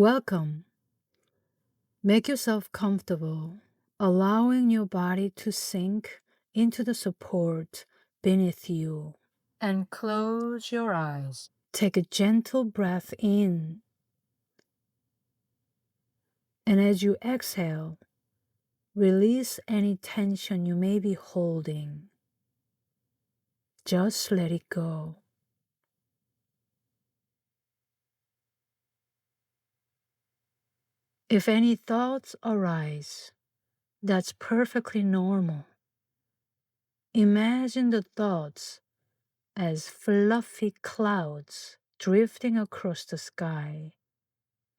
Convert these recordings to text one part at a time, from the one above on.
Welcome. Make yourself comfortable, allowing your body to sink into the support beneath you. And close your eyes. Take a gentle breath in. And as you exhale, release any tension you may be holding. Just let it go. If any thoughts arise, that's perfectly normal. Imagine the thoughts as fluffy clouds drifting across the sky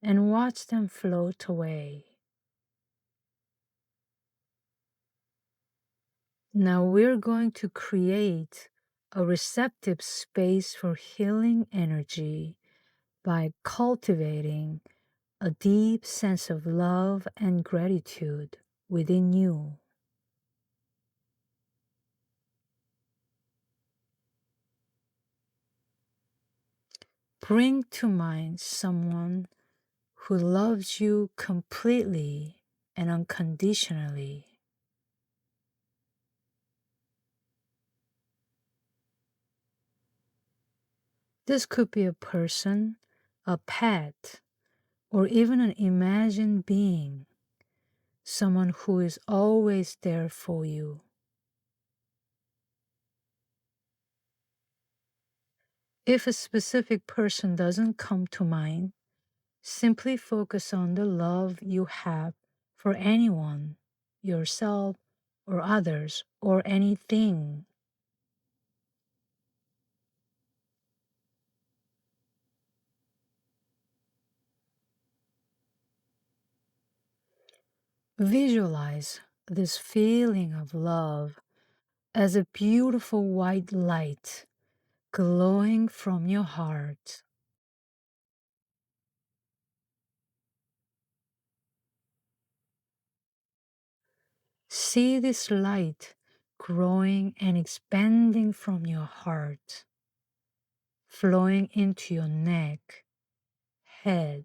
and watch them float away. Now we're going to create a receptive space for healing energy by cultivating a deep sense of love and gratitude within you. Bring to mind someone who loves you completely and unconditionally. This could be a person, a pet, or even an imagined being, someone who is always there for you. If a specific person doesn't come to mind, simply focus on the love you have for anyone, yourself, or others, or anything. Visualize this feeling of love as a beautiful white light glowing from your heart. See this light growing and expanding from your heart, flowing into your neck, head,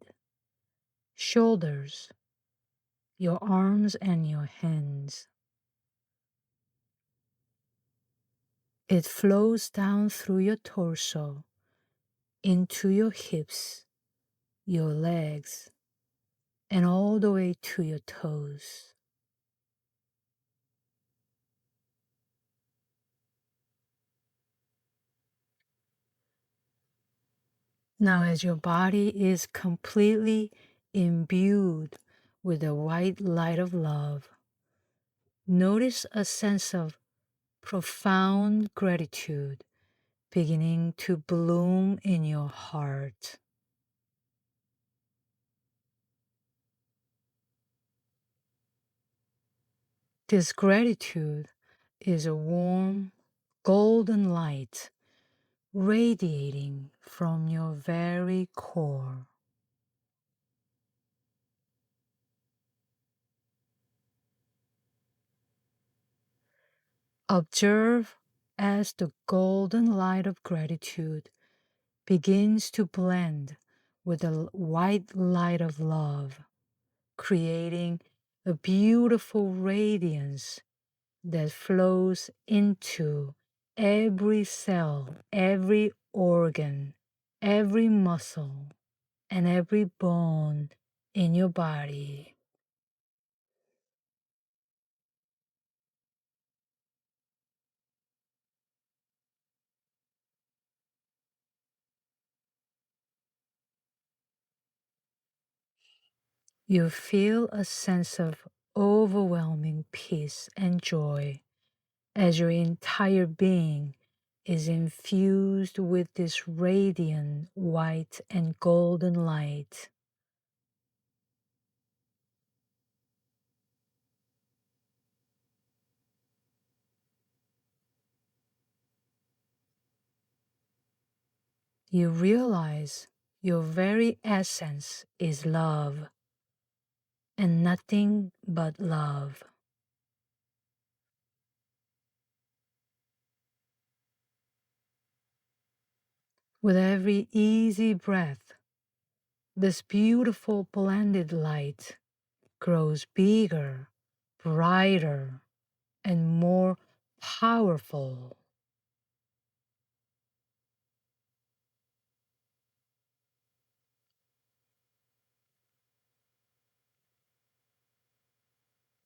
shoulders, your arms, and your hands. It flows down through your torso, into your hips, your legs, and all the way to your toes. Now, as your body is completely imbued with the white light of love, notice a sense of profound gratitude beginning to bloom in your heart. This gratitude is a warm, golden light radiating from your very core. Observe as the golden light of gratitude begins to blend with the white light of love, creating a beautiful radiance that flows into every cell, every organ, every muscle, and every bone in your body. You feel a sense of overwhelming peace and joy as your entire being is infused with this radiant white and golden light. You realize your very essence is love and nothing but love. With every easy breath, This beautiful blended light grows bigger, brighter, and more powerful.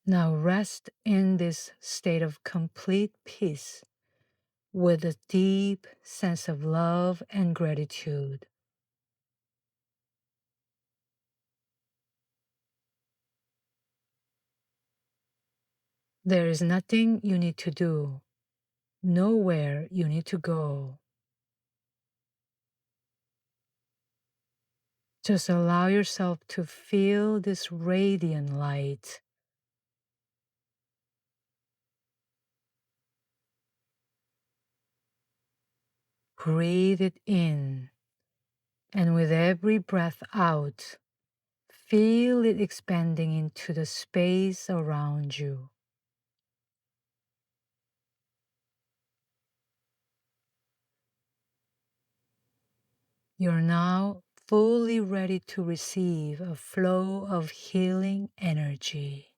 Now rest in this state of complete peace with a deep sense of love and gratitude. There is nothing you need to do, nowhere you need to go. Just allow yourself to feel this radiant light. Breathe it in, and with every breath out, feel it expanding into the space around you. You're now fully ready to receive a flow of healing energy.